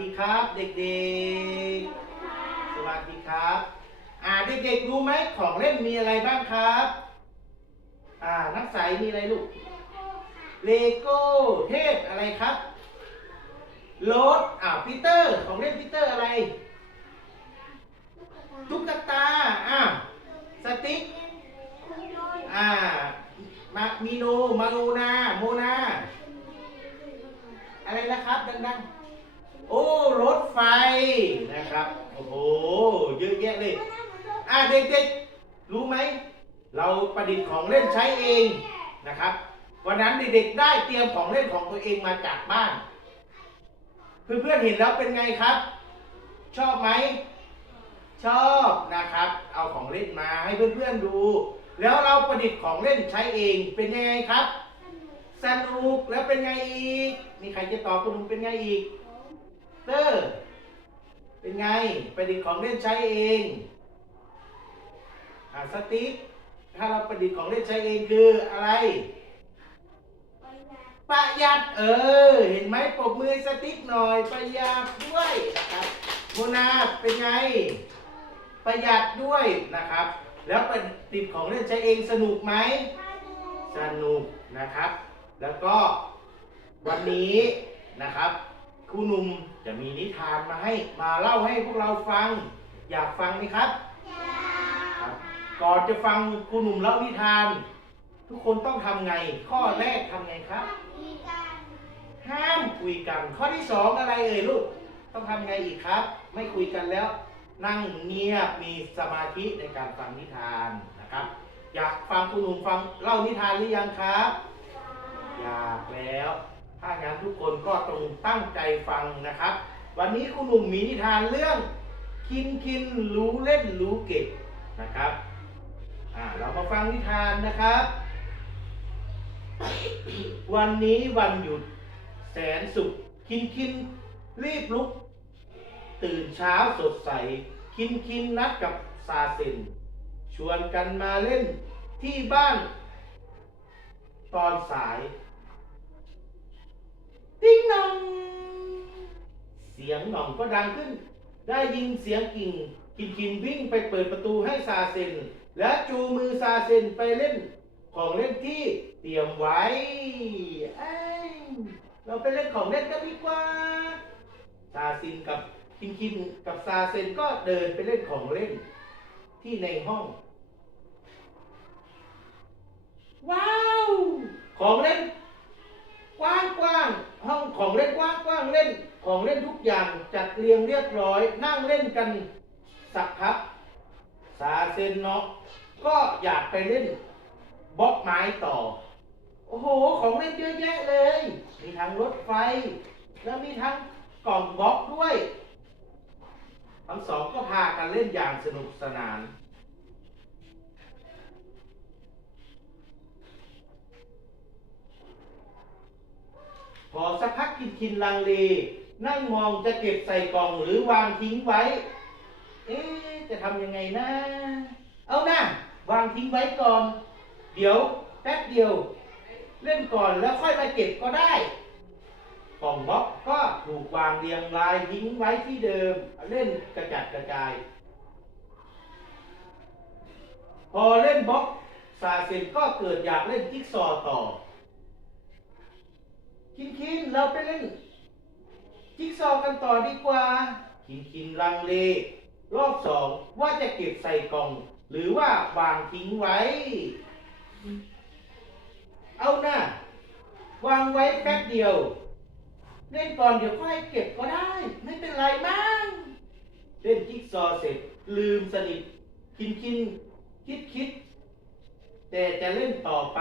ดีครับเด็กๆ สวัสดีครับ อ่าเด็กๆรู้ไหมของเล่นมีอะไรบ้างครับ อ่านักใสมีอะไรลูก เลโก้เทพอะไรครับรถอ่าปีเตอร์ของเล่นปีเตอร์อะไรตุ๊กตาอ่าสติ๊กอ่ามามีโนมาโนนาโมนาอะไรนะครับดังๆ โอ้รถไฟนะครับ โอ้โหเยอะแยะเลยอ่าเด็กๆ รู้ไหม เราประดิษฐ์ของเล่นใช้เองนะครับวันนั้นเด็กๆได้เตรียมของเล่นของตัวเองมาจากบ้าน เพื่อนๆเห็นแล้วเป็นไงครับ ชอบไหมชอบนะครับ เอาของเล่นมาให้เพื่อนๆดู แล้วเราประดิษฐ์ของเล่นใช้เองเป็นยังไงครับสนุกแล้วเป็นไงอีกมีใครจะตอบคุณลุงเป็นไงอีก เตอร์ เป็นไงประดิษฐ์ของเล่นใช้เองอ่าสติ๊กถ้าเราประดิษฐ์ของเล่นใช้เองคืออะไรประหยัดเออ เห็นไหมปรบมือสติ๊กหน่อยประหยัดด้วยนะครับโมนาเป็นไง ประหยัดด้วยนะครับ แล้วประดิษฐ์ของเล่นใช้เองสนุกไหมสนุกนะครับ แล้วก็วันนี้นะครับ ครูหนุ่มจะมีนิทานมาให้มาเล่าให้พวกเราฟัง อยากฟังไหมครับครับ ก่อนจะฟังครูหนุ่มเล่านิทาน ทุกคนต้องทำไง ข้อแรกทำไงครับ ห้ามคุยกัน ข้อที่สองอะไรเอ่ยลูก ต้องทำไงอีกครับ ไม่คุยกันแล้ว นั่งเงียบมีสมาธิในการฟังนิทานนะครับ อยากฟังคุณหนุ่มฟังเล่านิทานหรือยังครับ อยากแล้ว ถ้างั้นทุกคนก็ต้องตั้งใจฟังนะครับ วันนี้คุณหนุ่มมีนิทานเรื่องคินคินรู้เล่นรู้เก็บนะครับอ่าเรามาฟังนิทานนะครับ วันนี้วันหยุดแสนสุขคินคินรีบลุก ตื่นเช้าสดใสคินคินนัดกับซาเซนชวนกันมาเล่นที่บ้าน ตอนสาย ติ้งหนอง เสียงหน่องก็ดังขึ้น ได้ยินเสียงกิ่งคินคินวิ่งไปเปิดประตูให้ซาเซน และจูมือซาเซนไปเล่นของเล่นที่เตรียมไว้เอ้ยเราไปเล่นของเล่นกันดีกว่า ซาซินกับคินคินกับซาเซนก็เดินไปเล่นของเล่น ที่ในห้อง ว้าว ของเล่น กว้างกว้างๆห้องของเล่นกว้างกว้างๆเล่น ข อย่างจัดเรียงเรียบร้อย นั่งเล่นกันสักพักซาเซนเนาะก็อยากไปเล่นบล็อกไม้ต่อ โอ้โห ของเล่นเยอะแยะเลย มีทั้งรถไฟ แล้วมีทั้งกล่องบล็อกด้วย ทั้งสองก็พากันเล่นอย่างสนุกสนาน พอสักพักกินกินลังเล นั่งมองจะเก็บใส่กล่องหรือวางทิ้งไว้ เอ๊จะทำยังไงนะ เอานะวางทิ้งไว้ก่อน เดี๋ยวแป๊บเดียว เล่นก่อนแล้วค่อยมาเก็บก็ได้ กล่องบล็อกก็ถูกวางเรียงรายทิ้งไว้ที่เดิม เล่นกระจัดกระจาย พอเล่นบล็อกซาเซนก็เกิดอยากเล่นจิ๊กซอต่อ คินคินเราไปเล่น จิ๊กซอว์กันต่อดีกว่า คินคินลังเล รอบสองว่าจะเก็บใส่กล่อง หรือว่าวางทิ้งไว้ เอาหน้าวางไว้แป๊บเดียว เล่นก่อนเดี๋ยวค่อยเก็บก็ได้ ไม่เป็นไรมั้งเล่นจิ๊กซอว์เสร็จลืมสนิทคินคินคิดคิดแต่จะเล่นต่อไป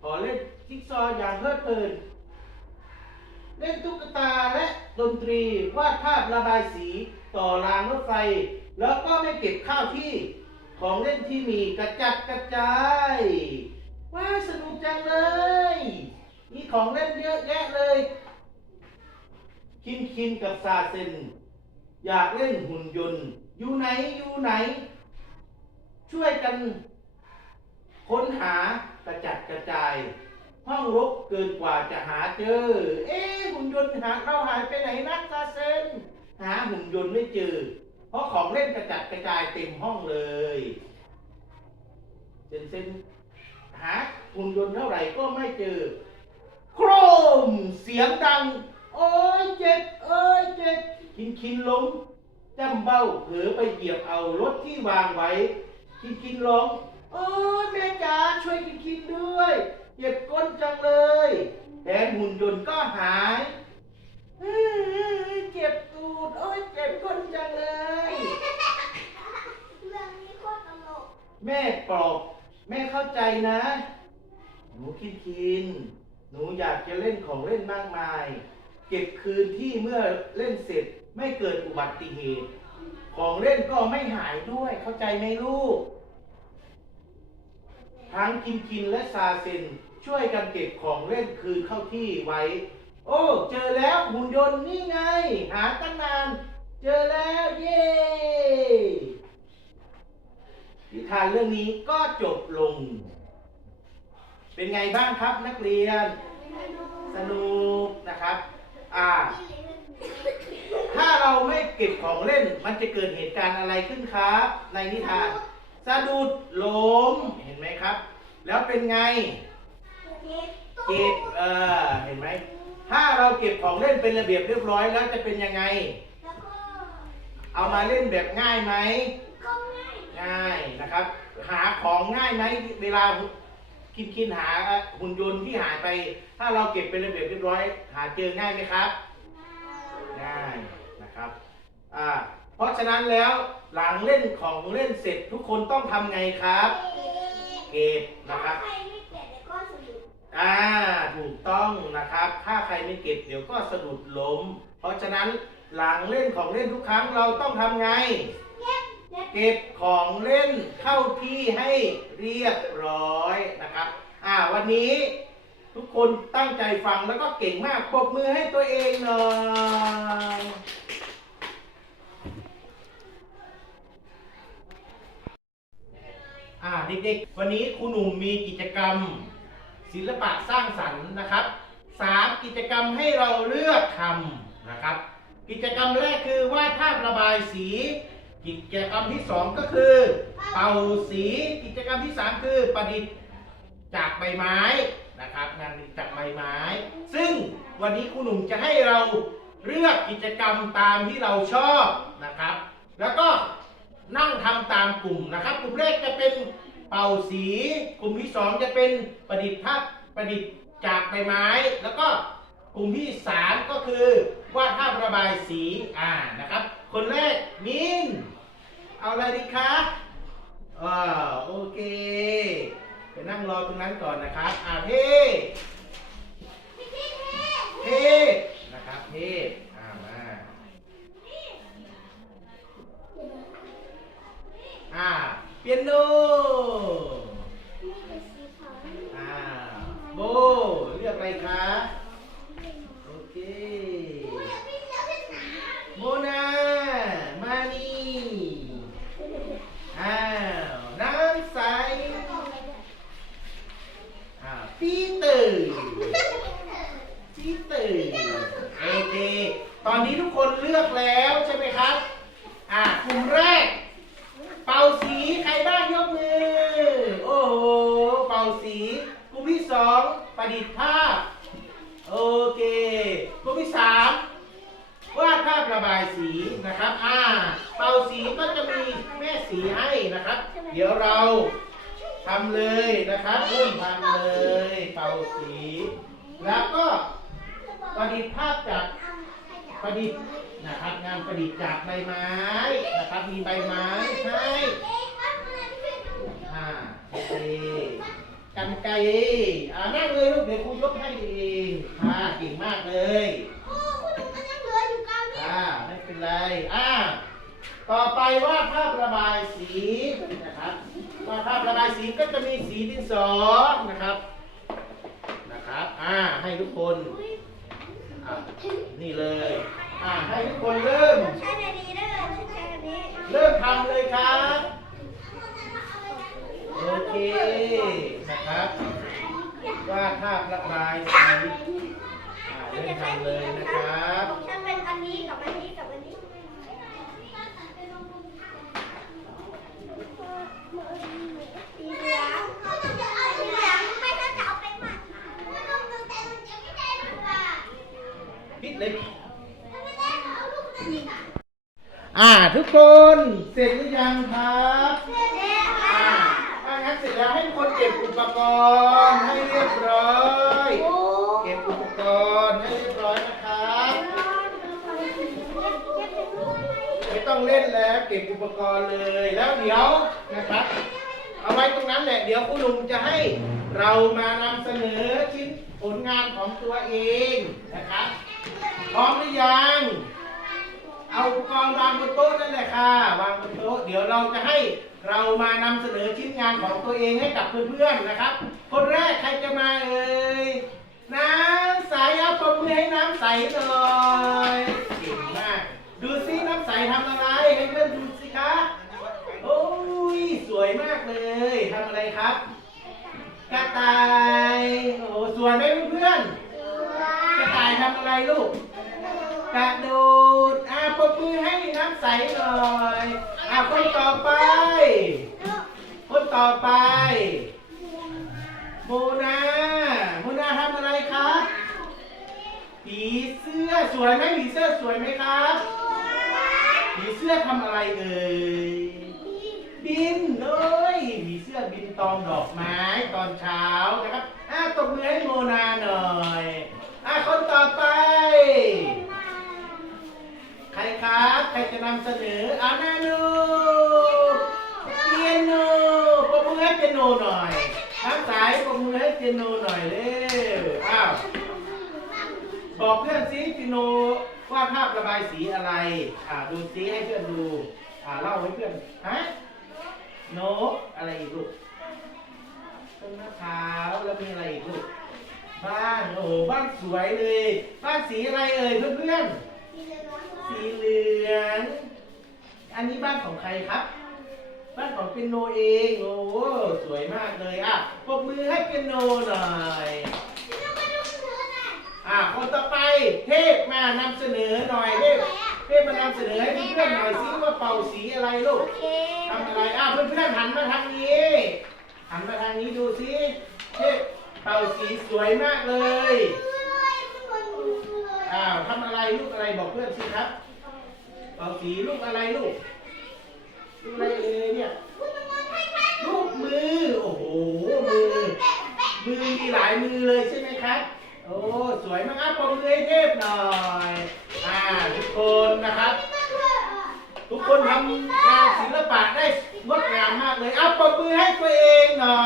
ขอเล่นจิ๊กซอว์อย่างเพลิดเพลิน เล่นตุ๊กตาและดนตรีวาดภาพระบายสีต่อรางรถไฟ แล้วก็ไม่เก็บข้าวที่ของเล่นที่มีกระจัดกระจายว้าสนุกจังเลย มีของเล่นเยอะแยะเลย คินคินกับซาเซน อยากเล่นหุ่นยนต์ อยู่ไหนอยู่ไหน ช่วยกัน ค้นหากระจัดกระจาย ห้องรกเกินกว่าจะหาเจอ เอ๊ หุ่นยนต์หาเราหายไปไหนนักซาเซนหาหุ่นยนต์ไม่เจอ เพราะของเล่นกระจัดกระจายเต็มห้องเลยเซนเซนหาหุ่นยนต์เท่าไหร่ก็ไม่เจอ โครมเสียงดัง โอ้ยเจ็บเอ้ยเจ็บคินคินล้มจำเบ้าเผลอไปเหยียบเอารถที่วางไว้ คินคินร้องโอ้ยแม่จ๋าช่วยคินคินด้วยเจ็บก้นจังเลยแทนหุ่นยนต์ก็หายเอ้ยเจ็บตูด โอ้ยเจ็บก้นจังเลย เรื่องนี้โคตรตลก แม่ปลอบแม่เข้าใจนะ หนูคินคิน หนูอยากจะเล่นของเล่นมากมาย เก็บคืนที่เมื่อเล่นเสร็จไม่เกิดอุบัติเหตุ ของเล่นก็ไม่หายด้วย เข้าใจไหมลูก ทั้งคินคินและซาเซนช่วยกันเก็บของเล่นคืนเข้าที่ไว้ โอ้ เจอแล้วหุ่นยนต์นี่ไง หาตั้งนาน เจอแล้ว เย้ นิทานเรื่องนี้ก็จบลง เป็นไงบ้างครับนักเรียน สนุกนะครับ อ่า ถ้าเราไม่เก็บของเล่นมันจะเกิดเหตุการณ์อะไรขึ้นครับ ในนิทานสะดุดล้มเห็นไหมครับ แล้วเป็นไงเก็บเออเห็นไหมถ้าเราเก็บของเล่นเป็นระเบียบเรียบร้อยแล้วจะเป็นยังไง เอามาเล่นแบบง่ายไหม ง่ายนะครับ หาของง่ายไหมเวลาคินคินหาหุ่นยนต์ที่หายไป ถ้าเราเก็บเป็นระเบียบเรียบร้อย หาเจอง่ายไหมครับ ง่ายนะครับอ่าเพราะฉะนั้นแล้วหลังเล่นของเล่นเสร็จทุกคนต้องทำไงครับ เก็บนะครับใครไม่เก็บเดี๋ยวก็สะดุดอ่าถูกต้องนะครับ ถ้าใครไม่เก็บเดี๋ยวก็สะดุดล้ม เพราะฉะนั้นหลังเล่นของเล่นทุกครั้งเราต้องทำไง เก็บของเล่นเข้าที่ให้เรียบร้อยนะครับ อ่าวันนี้ทุกคนตั้งใจฟังแล้วก็เก่งมากปรบมือให้ตัวเองหน่อยอ่าเด็กๆ วันนี้ครูหนุ่มมีกิจกรรม ศิลปะสร้างสรรค์นะครับสามกิจกรรมให้เราเลือกทำนะครับ กิจกรรมแรกคือวาดภาพระบายสี กิจกรรมที่สองก็คือ เป่าสีกิจกรรมที่สามคือประดิษฐ์จากใบไม้นะครับงานประดิษฐ์จากใบไม้ ซึ่งวันนี้ครูหนุ่มจะให้เราเลือกกิจกรรมตามที่เราชอบนะครับ แล้วก็นั่งทำตามกลุ่มนะครับ กลุ่มแรกจะเป็นเป่าสี กลุ่มที่สองจะเป็นประดิษฐ์ภาพประดิษฐ์จากใบไม้ แล้วก็กลุ่มที่สามก็คือวาดภาพระบายสีอ่านะครับ คนแรกมิน เอาอะไรดีคะอ่าโอเคไปนั่งรอตรงนั้นก่อนนะครับอ่าเพ่เพ่นะครับเพ่อ่ามาอ่าเปียโนอ่าโบเลือกอะไรคะโอเค พี่เลือกเป็นหนา โมนา มานี่อ้าว น้ำใส อ่าปีเตอร์ปีเตอร์ โอเค ตอนนี้ทุกคนเลือกแล้วใช่ไหมครับ อ่ากลุ่มแรก เป่าสีใครบ้างยกมือ โอ้โห เป่าสี กลุ่มที่สองประดิษฐ์ภาพ โอเค กลุ่มที่สามวาดภาพระบายสีนะครับ อ่า เป่าสีก็จะมีแม่สีให้นะครับ เดี๋ยวเราทำเลยนะครับเริ่มทำเลย เป่าสี แล้วก็ ประดิษฐ์ภาพจากประดิษฐ์นะครับ งานประดิษฐ์จากใบไม้นะครับ มีใบไม้ให้อ่าโอเคกันไกรอ่านั่งเลยลูกเดี๋ยวครูยกให้เองอ่าเก่งมากเลยอ่าไม่เป็นไรอ่าต่อไปวาดภาพระบายสีนะครับวาดภาพระบายสีก็จะมีสีดินสอนะครับ นะครับ อ่า ให้ทุกคนอ่า นี่เลยอ่าให้ทุกคนเริ่ม เริ่มทำเลยครับ โอเค นะครับวาดภาพระบายสีอ่าเริ่มทำเลยนะครับ ของฉันเป็นอันนี้กับอันนี้กับอันนี้สีเหลืองสีเหลืองไม่ต้องจะเอาไปหมักไม่ต้องดูแต่มันจะไม่ได้ลูกอะ ปิดเลย ถ้าไม่ได้เอาลูกนั่นอีกอะ อ่าทุกคนเสร็จหรือยังครับเสร็จแล้วอ่าค่ะถ้างั้นเสร็จแล้วให้ทุกคนเก็บอุปกรณ์ให้เรียบร้อย เก็บอุปกรณ์ให้เรียบร้อยนะครับไม่ต้องเล่นแล้วเก็บอุปกรณ์เลยแล้วเดี๋ยวนะครับ เอาไว้ตรงนั้นแหละเดี๋ยวคุณลุงจะให้เรามานำเสนอชิ้นผลงานของตัวเองนะครับพร้อมหรือยัง เอาอุปกรณ์วางบนโต๊ะนั่นแหละค่ะวางบนโต๊ะเดี๋ยวเราจะให้เรามานำเสนอชิ้นงานของตัวเองให้กับเพื่อนๆนะครับ คนแรกใครจะมาเอ่ยน้ำใสเอาปมมือให้น้ำใสหน่อยเก่งมาก ดูซิน้ำใสทำอะไรให้เพื่อนดูสิคะโอ้ยสวยมากเลยทำอะไรครับกระต่ายโอ้สวยไหมเพื่อนกระต่ายทำอะไรลูก กระโดดอ่าปรบมือให้น้ำใสหน่อยอ่าคนต่อไป คนต่อไปโมนาโมนาทำอะไรครับผีเสื้อสวยไหมผีเสื้อสวยไหมครับผีเสื้อทำอะไรเอ่ยบินเลยผีเสื้อบินตอมดอกไม้ตอนเช้านะครับอ่าตบมือให้โมนาหน่อยอ่าคนต่อไป ใครับ ใครจะนำเสนออานาโนเปียโนปรบมือให้เปียโนหน่อยน้ำสายปรบมือให้เปียโนหน่อยเร็วอ้าวบอกเพื่อนซิเปียโนวาดภาพระบายสีอะไร อ่าดูซิให้เพื่อนดู อ่าเล่าให้เพื่อนฮะนอะไรอีกลูกต้นมะพร้าวแล้วมีอะไรอีกลูกบ้านโอ้โหบ้านสวยเลย บ้านสีอะไรเอ่ยเพื่อนๆ สีเหลือง อันนี้บ้านของใครครับ บ้านของเปียโนเอง โอ้โหสวยมากเลยอะปรบมือให้เปียโนหน่อยอะคนต่อไปเทพมานำเสนอหน่อยเทพเทพมานำเสนอให้เพื่อนๆหน่อยซิว่าเป่าสีอะไรลูกทำอะไรอ้าวเพื่อนๆหันมาทางนี้หันมาทางนี้ดูสิเทพเป่าสีสวยมากเลยาวทำอะไรลูกอะไรบอกเพื่อนสิครับเป่าสีลูกอะไรลูกลูกอะไรเอเนี่ยลูกมือโอ้โหมือมือมีหลายมือเลยใช่ไหมครับโอ้สวยมากครับปมือให้เทพหน่อยอ่าทุกคนนะครับ ทุกคนทำงานศิลปะได้งดงามมากเลยเอาปงมือให้ตัวเองหน่อ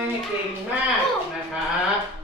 ยเก่งมากนะครับ